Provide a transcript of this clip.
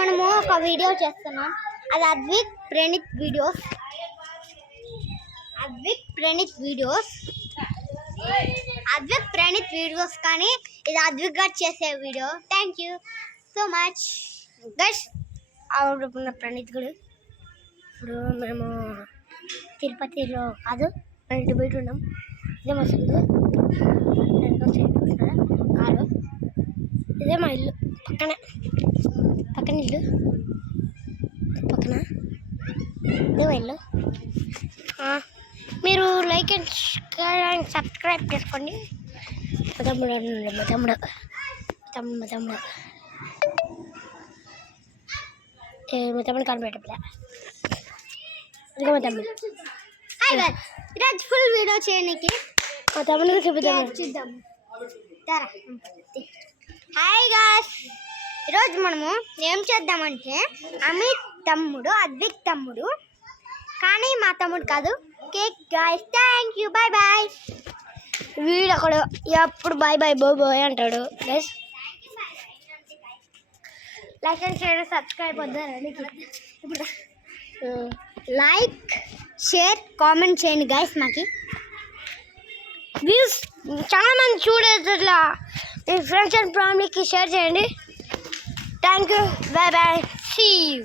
మనము ఒక వీడియో చేస్తున్నాం. అది అద్విక్ ప్రణీత్ వీడియోస్ కానీ ఇది అద్విక్ గారు చేసే video. Thank you so much guys. ఆవిడ ప్రణీత్ గుడు ఇప్పుడు మేము తిరుపతిలో కాదు, ఇంటి బయట ఉన్నాం. ఇదే మా సందు, కారు. ఇదే మా ఇల్లు, పక్కన ఇల్లు పక్కన ఇదే మా ఇల్లు. మీరు లైక్ అండ్ సబ్స్క్రైబ్ చేసుకోండి. మా తమ్ముడు కనిపెట్టలే. ఇంకా మా తమ్ముడు ఈరోజు ఫుల్ వీడియో చేయడానికి మా తమ్ముడికి చూద్దాం. హాయ్ గాయ్స్, ఈరోజు మనము ఏం చేద్దామంటే అమిత్ తమ్ముడు, అద్విక్ తమ్ముడు కానీ మా తమ్ముడు కాదు, cake guys. Thank you, bye bye. వీడు అక్కడ ఎప్పుడు బాయ్ బాయ్ బాయ్ అంటాడు. Guys like and share subscribe వద్దారండి. ఇప్పుడు లైక్ షేర్ కామెంట్ చేయండి గైస్. మాకి వ్యూస్ చాలా మంది చూడేట్లా మీ ఫ్రెండ్స్ అండ్ ఫ్యామిలీకి షేర్ చేయండి. Thank you, bye bye, see you.